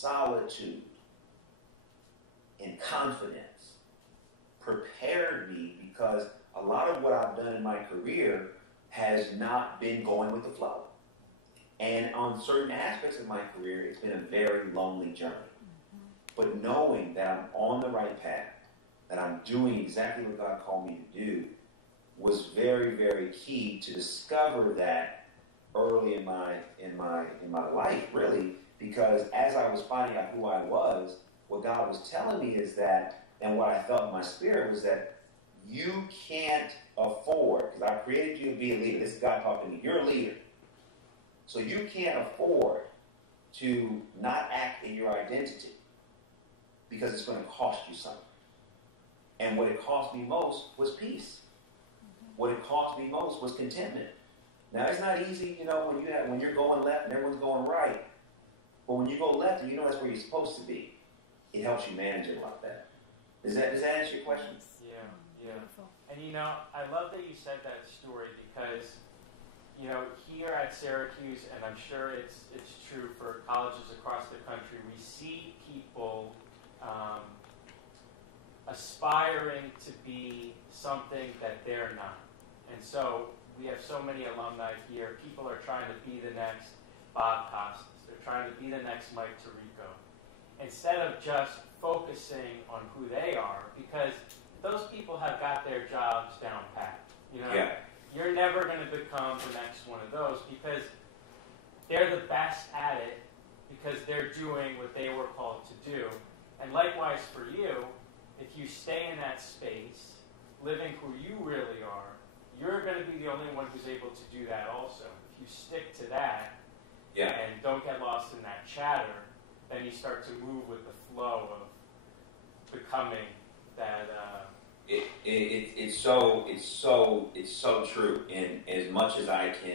solitude and confidence prepared me, because a lot of what I've done in my career has not been going with the flow. And on certain aspects of my career, it's been a very lonely journey. But knowing that I'm on the right path, that I'm doing exactly what God called me to do, was very, very key to discover that early in my life, really, because as I was finding out who I was, what God was telling me is that, and what I felt in my spirit was that you can't afford, because I created you to be a leader. This is God talking to me. You're a leader. So you can't afford to not act in your identity, because it's going to cost you something. And what it cost me most was peace. What it cost me most was contentment. Now, it's not easy, when you're going left and everyone's going right. But when you go left and you know that's where you're supposed to be, it helps you manage it a lot better. Does that answer your question? Yeah. And I love that you said that story, because here at Syracuse, and I'm sure it's true for colleges across the country, we see people aspiring to be something that they're not. And so we have so many alumni here. People are trying to be the next Bob Costas. They're trying to be the next Mike Tirico, instead of just focusing on who they are, because those people have got their jobs down pat. Yeah. You're never going to become the next one of those, because they're the best at it, because they're doing what they were called to do. And likewise for you, if you stay in that space, living who you really are, you're going to be the only one who's able to do that also. If you stick to that and don't get lost in that chatter, then you start to move with the flow of becoming that. It's so true. And as much as I can